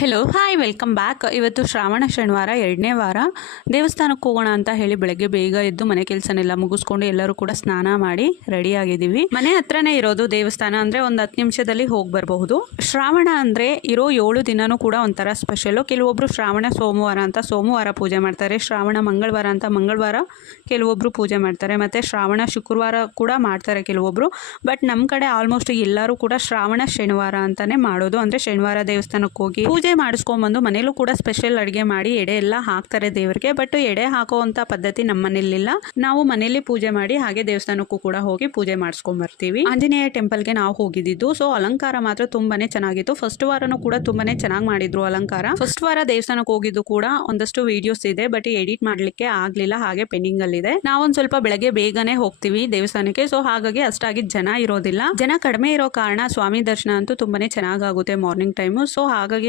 Hello hi welcome back. ಇವತ್ತು ಶ್ರಾವಣ ಶನಿವಾರ 2ನೇ ವಾರ. ದೇವಸ್ಥಾನಕ್ಕೆ ಹೋಗೋಣ ಅಂತ ಹೇಳಿ ಬೆಳಗ್ಗೆ ಬೇಗ ಎದ್ದು ಮನೆ ಕೆಲಸನೆಲ್ಲ ಮುಗಿಸ್ಕೊಂಡು ಎಲ್ಲರೂ ಕೂಡ ಸ್ನಾನ ಮಾಡಿ ರೆಡಿ ಆಗಿದ್ದೀವಿ. ಮನೆ ಹತ್ರನೇ ಇರೋದು ದೇವಸ್ಥಾನ, ಅಂದರೆ ಒಂದು 10 ನಿಮಿಷದಲ್ಲಿ ಹೋಗಿ ಬರಬಹುದು. ಶ್ರಾವಣ ಅಂದರೆ ಇರೋ 7 ದಿನನೂ ಕೂಡ ಒಂಥರ ಸ್ಪೆಷಲು. ಕೆಲವೊಬ್ಬರು ಶ್ರಾವಣ ಸೋಮವಾರ ಅಂತ ಸೋಮವಾರ ಪೂಜೆ ಮಾಡ್ತಾರೆ, ಶ್ರಾವಣ ಮಂಗಳವಾರ ಅಂತ ಮಂಗಳವಾರ ಕೆಲವೊಬ್ಬರು ಪೂಜೆ ಮಾಡ್ತಾರೆ, ಮತ್ತು ಶ್ರಾವಣ ಶುಕ್ರವಾರ ಕೂಡ ಮಾಡ್ತಾರೆ ಕೆಲವೊಬ್ಬರು. ಬಟ್ ನಮ್ಮ ಕಡೆ ಆಲ್ಮೋಸ್ಟ್ ಎಲ್ಲರೂ ಕೂಡ ಶ್ರಾವಣ ಶನಿವಾರ ಅಂತಲೇ ಮಾಡೋದು. ಅಂದರೆ ಶನಿವಾರ ದೇವಸ್ಥಾನಕ್ಕೆ ಹೋಗಿ ಪೂಜೆ ಮಾಡಿಸ್ಕೊಂಡ್ಬಂದು ಮನೇಲೂ ಕೂಡ ಸ್ಪೆಷಲ್ ಅಡುಗೆ ಮಾಡಿ ಎಡೆ ಎಲ್ಲ ಹಾಕ್ತಾರೆ ದೇವರಿಗೆ. ಬಟ್ ಎಡೆ ಹಾಕುವಂಥ ಪದ್ಧತಿ ನಮ್ಮ ಮನೇಲಿಲ್ಲ. ನಾವು ಮನೇಲಿ ಪೂಜೆ ಮಾಡಿ ಹಾಗೆ ದೇವಸ್ಥಾನಕ್ಕೂ ಕೂಡ ಹೋಗಿ ಪೂಜೆ ಮಾಡಿಸ್ಕೊಂಡ್ಬರ್ತೀವಿ. ಆಂಜನೇಯ ಟೆಂಪಲ್ಗೆ ನಾವು ಹೋಗಿದ್ದು. ಸೊ ಅಲಂಕಾರ ಮಾತ್ರ ತುಂಬಾನೇ ಚೆನ್ನಾಗಿತ್ತು. ಫಸ್ಟ್ ವಾರನೂ ಕೂಡ ತುಂಬಾನೇ ಚೆನ್ನಾಗಿ ಮಾಡಿದ್ರು ಅಲಂಕಾರ. ಫಸ್ಟ್ ವಾರ ದೇವಸ್ಥಾನಕ್ಕೆ ಹೋಗಿದ್ದು ಕೂಡ ಒಂದಷ್ಟು ವಿಡಿಯೋಸ್ ಇದೆ, ಬಟ್ ಎಡಿಟ್ ಮಾಡ್ಲಿಕ್ಕೆ ಆಗ್ಲಿಲ್ಲ, ಹಾಗೆ ಪೆಂಡಿಂಗ್ ಅಲ್ಲಿ ಇದೆ. ನಾವೊಂದ್ ಸ್ವಲ್ಪ ಬೆಳಗ್ಗೆ ಬೇಗನೆ ಹೋಗ್ತೀವಿ ದೇವಸ್ಥಾನಕ್ಕೆ. ಸೊ ಹಾಗಾಗಿ ಅಷ್ಟಾಗಿ ಜನ ಇರೋದಿಲ್ಲ. ಜನ ಕಡಿಮೆ ಇರೋ ಕಾರಣ ಸ್ವಾಮಿ ದರ್ಶನ ಅಂತೂ ತುಂಬಾನೇ ಚೆನ್ನಾಗಾಗುತ್ತೆ ಮಾರ್ನಿಂಗ್ ಟೈಮು. ಸೊ ಹಾಗಾಗಿ